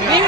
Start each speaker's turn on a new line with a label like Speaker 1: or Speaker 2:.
Speaker 1: ನೀವು